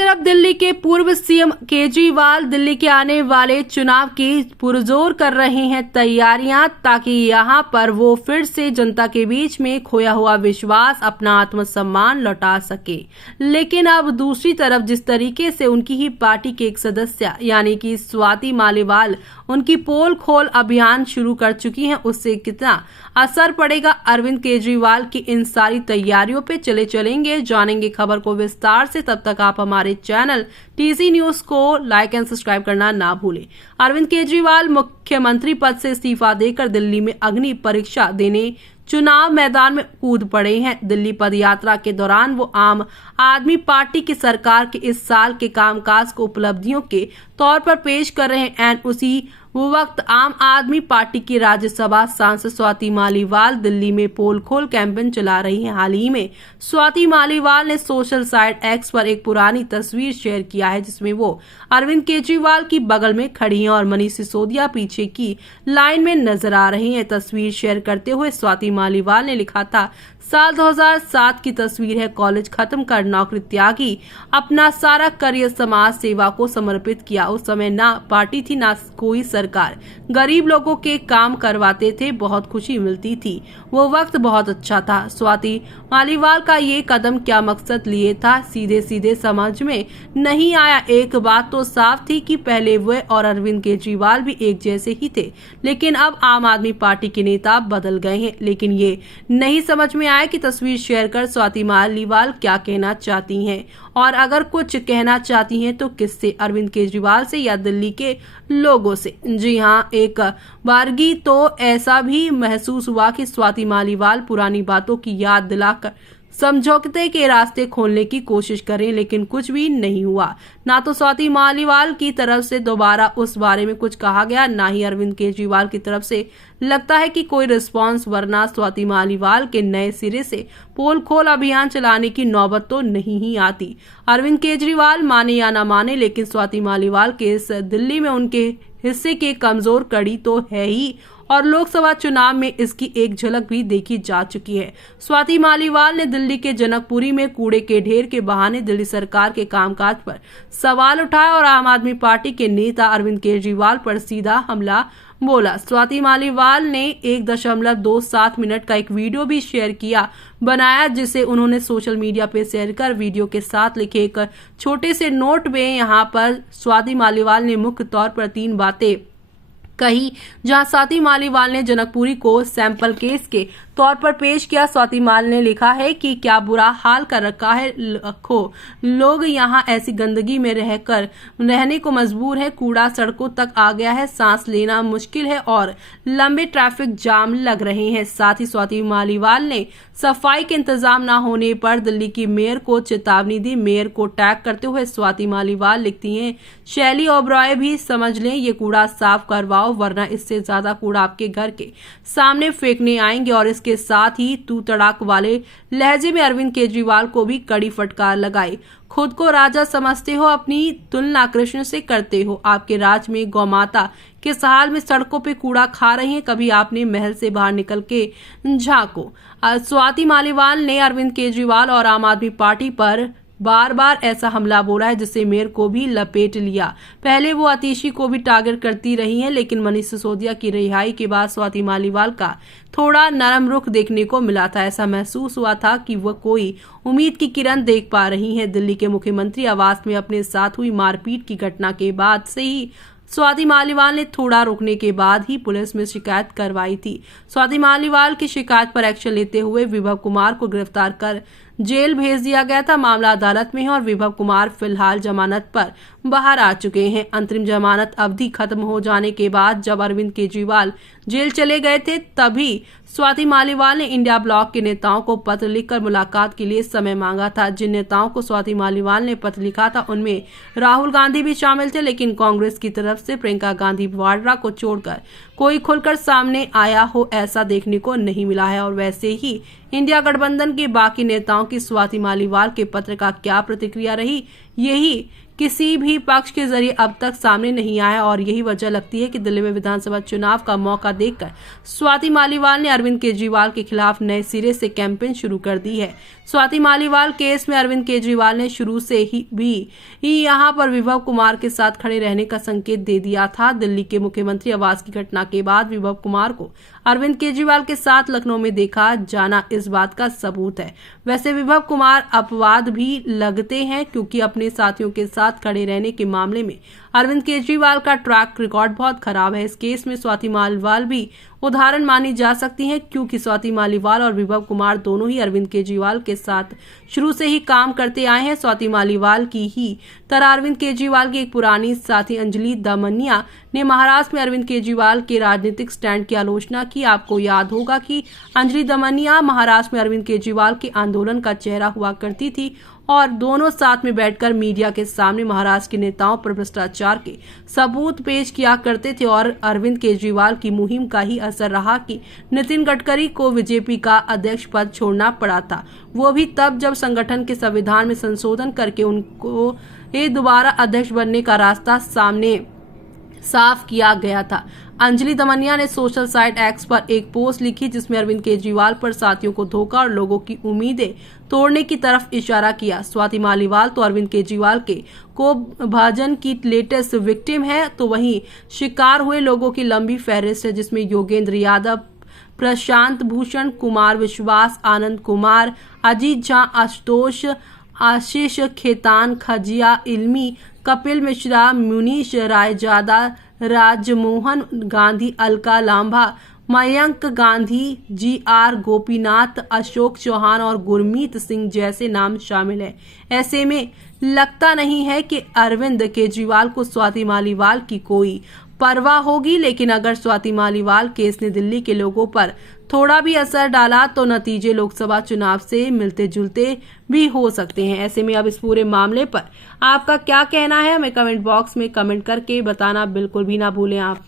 तरफ दिल्ली के पूर्व सीएम केजरीवाल दिल्ली के आने वाले चुनाव की पुरजोर कर रहे हैं तैयारियां, ताकि यहां पर वो फिर से जनता के बीच में खोया हुआ विश्वास, अपना आत्मसम्मान लौटा सके। लेकिन अब दूसरी तरफ जिस तरीके से उनकी ही पार्टी के एक सदस्य यानी कि स्वाति मालीवाल उनकी पोल खोल अभियान शुरू कर चुकी हैं, उससे कितना असर पड़ेगा अरविंद केजरीवाल की इन सारी तैयारियों पे चलेंगे जानेंगे खबर को विस्तार से। तब तक आप हमारे चैनल टीसी न्यूज को लाइक एंड सब्सक्राइब करना ना भूलें। अरविंद केजरीवाल मुख्यमंत्री पद से इस्तीफा देकर दिल्ली में अग्नि परीक्षा देने चुनाव मैदान में कूद पड़े हैं। दिल्ली पदयात्रा के दौरान वो आम आदमी पार्टी की सरकार के इस साल के कामकाज को उपलब्धियों के तौर पर पेश कर रहे हैं। एंड उसी वक्त आम आदमी पार्टी की राज्यसभा सांसद स्वाति मालीवाल दिल्ली में पोल खोल कैंपेन चला रही हैं। हाल ही में स्वाति मालीवाल ने सोशल साइट एक्स पर एक पुरानी तस्वीर शेयर किया है, जिसमें वो अरविंद केजरीवाल की बगल में खड़ी हैं और मनीष सिसोदिया पीछे की लाइन में नजर आ रही हैं। तस्वीर शेयर करते हुए स्वाति मालीवाल ने लिखा था, साल 2007 की तस्वीर है, कॉलेज खत्म कर नौकरी त्यागी, अपना सारा करियर समाज सेवा को समर्पित किया। उस समय ना पार्टी थी ना कोई सरकार, गरीब लोगों के काम करवाते थे, बहुत खुशी मिलती थी, वो वक्त बहुत अच्छा था। स्वाति मालीवाल का ये कदम क्या मकसद लिए था, सीधे सीधे समझ में नहीं आया। एक बात तो साफ थी कि पहले वे और अरविंद केजरीवाल भी एक जैसे ही थे, लेकिन अब आम आदमी पार्टी के नेता बदल गए हैं। लेकिन ये नहीं समझ में आया कि तस्वीर शेयर कर स्वाति मालीवाल क्या कहना चाहती हैं, और अगर कुछ कहना चाहती हैं तो किससे, अरविंद केजरीवाल से या दिल्ली के लोगों से। जी हां, एक बारगी तो ऐसा भी महसूस हुआ कि स्वाति मालीवाल पुरानी बातों की याद दिलाकर समझौते के रास्ते खोलने की कोशिश करें, लेकिन कुछ भी नहीं हुआ। ना तो स्वाति मालीवाल की तरफ से दोबारा उस बारे में कुछ कहा गया, ना ही अरविंद केजरीवाल की तरफ से लगता है कि कोई रिस्पांस, वरना स्वाति मालीवाल के नए सिरे से पोल खोल अभियान चलाने की नौबत तो नहीं ही आती। अरविंद केजरीवाल माने या ना माने, लेकिन स्वाति मालीवाल के इस दिल्ली में उनके हिस्से की कमजोर कड़ी तो है ही, और लोकसभा चुनाव में इसकी एक झलक भी देखी जा चुकी है। स्वाति मालीवाल ने दिल्ली के जनकपुरी में कूड़े के ढेर के बहाने दिल्ली सरकार के कामकाज पर सवाल उठाया और आम आदमी पार्टी के नेता अरविंद केजरीवाल पर सीधा हमला बोला। स्वाति मालीवाल ने 1.27 मिनट का एक वीडियो भी शेयर किया बनाया, जिसे उन्होंने सोशल मीडिया पे शेयर कर वीडियो के साथ लिखे एक छोटे से नोट में यहाँ पर स्वाति मालीवाल ने मुख्य तौर पर 3 बातें कही, जहां स्वाति मालीवाल ने जनकपुरी को सैंपल केस के तौर पर पेश किया। स्वाति माल ने लिखा है कि क्या बुरा हाल कर रखा है, लाखों लोग यहां ऐसी गंदगी में रहने को मजबूर है, कूड़ा सड़कों तक आ गया है, सांस लेना मुश्किल है और लंबे ट्रैफिक जाम लग रहे हैं। साथ ही स्वाति मालीवाल ने सफाई के इंतजाम न होने पर दिल्ली की मेयर को चेतावनी दी। मेयर को टैग करते हुए स्वाति मालीवाल लिखती हैं, शैली ओबरॉय भी समझ लें, ये कूड़ा साफ करवाओ, वरना इससे ज्यादा कूड़ा आपके घर के सामने फेंकने आएंगे। और इसके साथ ही तू तड़ाक वाले लहजे में अरविंद केजरीवाल को भी कड़ी फटकार लगाई। खुद को राजा समझते हो, अपनी तुलना कृष्ण से करते हो, आपके राज में गौमाता किस हाल में सड़कों पे कूड़ा खा रही हैं, कभी आपने महल से बाहर निकल के झांको। स्वाति मालीवाल ने अरविंद केजरीवाल और आम आदमी पार्टी पर बार बार ऐसा हमला बोला है, जिससे मेयर को भी लपेट लिया। पहले वो आतिशी को भी टारगेट करती रही हैं, लेकिन मनीष सिसोदिया की रिहाई के बाद स्वाति मालीवाल का थोड़ा नरम रुख देखने को मिला था। ऐसा महसूस हुआ था कि वह कोई उम्मीद की किरण देख पा रही हैं। दिल्ली के मुख्यमंत्री आवास में अपने साथ हुई मारपीट की घटना के बाद से ही स्वाति मालीवाल ने थोड़ा रुकने के बाद ही पुलिस में शिकायत करवाई थी। स्वाति मालीवाल की शिकायत पर एक्शन लेते हुए विभव कुमार को गिरफ्तार कर जेल भेज दिया गया था। मामला अदालत में है और विभव कुमार फिलहाल जमानत पर बाहर आ चुके हैं। अंतरिम जमानत अवधि खत्म हो जाने के बाद जब अरविंद केजरीवाल जेल चले गए थे, तभी स्वाति मालीवाल ने इंडिया ब्लॉक के नेताओं को पत्र लिखकर मुलाकात के लिए समय मांगा था। जिन नेताओं को स्वाति मालीवाल ने पत्र लिखा था, उनमें राहुल गांधी भी शामिल थे, लेकिन कांग्रेस की तरफ से प्रियंका गांधी वाड्रा को छोड़कर कोई खुलकर सामने आया हो ऐसा देखने को नहीं मिला है। और वैसे ही इंडिया गठबंधन के बाकी नेताओं की स्वाति मालीवाल के पत्र का क्या प्रतिक्रिया रही, यही किसी भी पक्ष के जरिए अब तक सामने नहीं आया और यही वजह लगती है कि दिल्ली में विधानसभा चुनाव का मौका देखकर स्वाति मालीवाल ने अरविंद केजरीवाल के खिलाफ नए सिरे से कैंपेन शुरू कर दी है। स्वाति मालीवाल केस में अरविंद केजरीवाल ने शुरू से ही यहां पर विभव कुमार के साथ खड़े रहने का संकेत दे दिया था। दिल्ली के मुख्यमंत्री आवास की घटना के बाद विभव कुमार को अरविंद केजरीवाल के साथ लखनऊ में देखा जाना इस बात का सबूत है। वैसे विभव कुमार अपवाद भी लगते हैं क्योंकि अपने साथियों के साथ खड़े रहने के मामले में अरविंद केजरीवाल का ट्रैक रिकॉर्ड बहुत खराब है। इस केस में स्वाति मालीवाल भी उदाहरण मानी जा सकती हैं क्योंकि स्वाति मालीवाल और विभव कुमार दोनों ही अरविंद केजरीवाल के साथ शुरू से ही काम करते आए हैं। स्वाति मालीवाल की ही तरह अरविंद केजरीवाल की एक पुरानी साथी अंजलि दमनिया ने महाराष्ट्र में अरविंद केजरीवाल के राजनीतिक स्टैंड की आलोचना की। आपको याद होगा कि अंजलि दमनिया महाराष्ट्र में अरविंद केजरीवाल के आंदोलन का चेहरा हुआ करती थी और दोनों साथ में बैठकर मीडिया के सामने महाराष्ट्र के नेताओं पर भ्रष्टाचार के सबूत पेश किया करते थे और अरविंद केजरीवाल की मुहिम का ही असर रहा कि नितिन गडकरी को बीजेपी का अध्यक्ष पद छोड़ना पड़ा था, वो भी तब जब संगठन के संविधान में संशोधन करके उनको दोबारा अध्यक्ष बनने का रास्ता सामने साफ किया गया था। अंजलि दमनिया ने सोशल साइट एक्स पर एक पोस्ट लिखी जिसमें अरविंद केजरीवाल पर साथियों को धोखा और लोगों की उम्मीदें तोड़ने की तरफ इशारा किया। स्वाति मालीवाल तो अरविंद केजरीवाल के को भाजन की लेटेस्ट विक्टिम है, तो वहीं शिकार हुए लोगों की लंबी फहरिस्त है जिसमें योगेंद्र यादव, प्रशांत भूषण, कुमार विश्वास, आनंद कुमार, अजीत झा, आशुतोष, आशीष खेतान, खजिया इल्मी, कपिल मिश्रा, मुनीश रायजादा, राजमोहन गांधी, अलका लांबा, मयंक गांधी, GR गोपीनाथ, अशोक चौहान और गुरमीत सिंह जैसे नाम शामिल है। ऐसे में लगता नहीं है कि अरविंद केजरीवाल को स्वाति मालीवाल की कोई परवाह होगी, लेकिन अगर स्वाति मालीवाल केस ने दिल्ली के लोगों पर थोड़ा भी असर डाला तो नतीजे लोकसभा चुनाव से मिलते जुलते भी हो सकते हैं। ऐसे में अब इस पूरे मामले पर आपका क्या कहना है, हमें कमेंट बॉक्स में कमेंट करके बताना बिल्कुल भी ना भूलें आप।